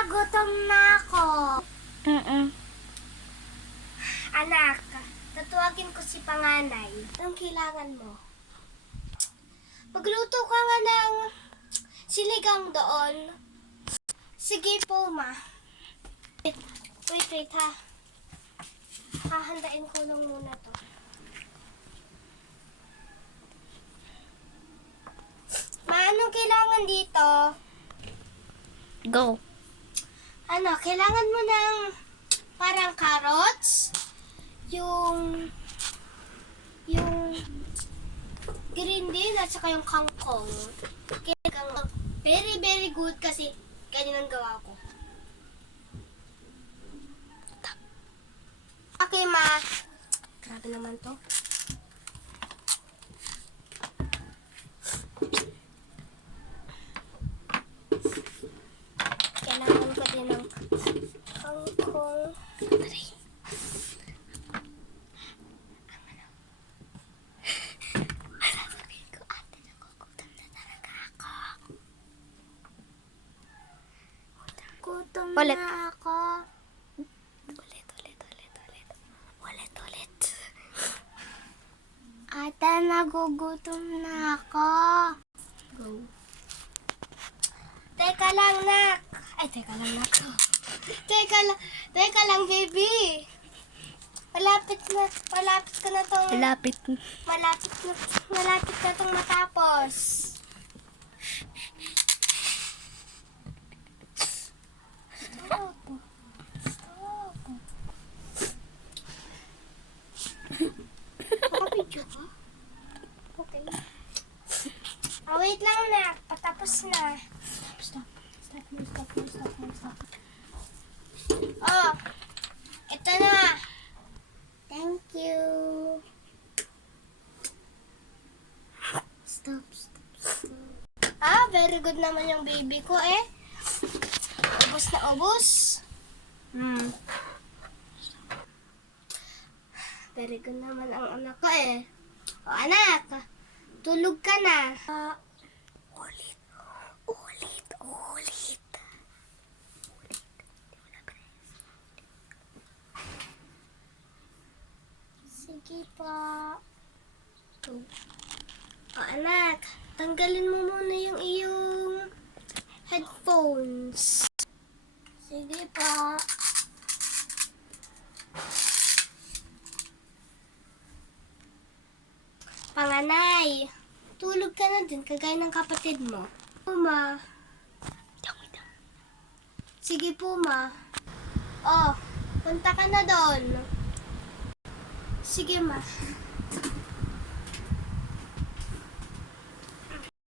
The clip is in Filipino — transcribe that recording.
Gutom na ako. Anak, tatuwagin ko si panganay. Anong kailangan mo? Magluto ka nga ng sinigang doon. Sige po, ma. Wait ha. Hahandain ko lang muna to. Ma, anong kailangan dito? Go. Ano, kailangan mo ng parang carrots, yung green din at saka yung kangkong. Very, very good kasi ganyan ang gawa ko. Okay, ma. Grabe naman to. Kailangan ko din ng kangkong. Gutom Ulit. na ako. Ulit. Ate, nagugutom na ako. Go. Teka lang, nak. Ay, teka lang, nak. Teka lang, baby. Malapit ka na tong, Malapit malapit na tong matapos. Nakapidyo ka? Okay. Wait lang, nak. Patapos na. Stop. Oh, ito na. Thank you. Stop. Very good naman yung baby ko eh. Ubus na ubus. Very good naman ang anak ko eh. O anak, tulog ka na. Ulit. Sige pa. O anak, tanggalin mo muna yung iyong headphones. Sige pa. Panganay, tulog ka na din kagaya ng kapatid mo. Puma. Sige po, ma. Oh, punta ka na doon. Sige, ma.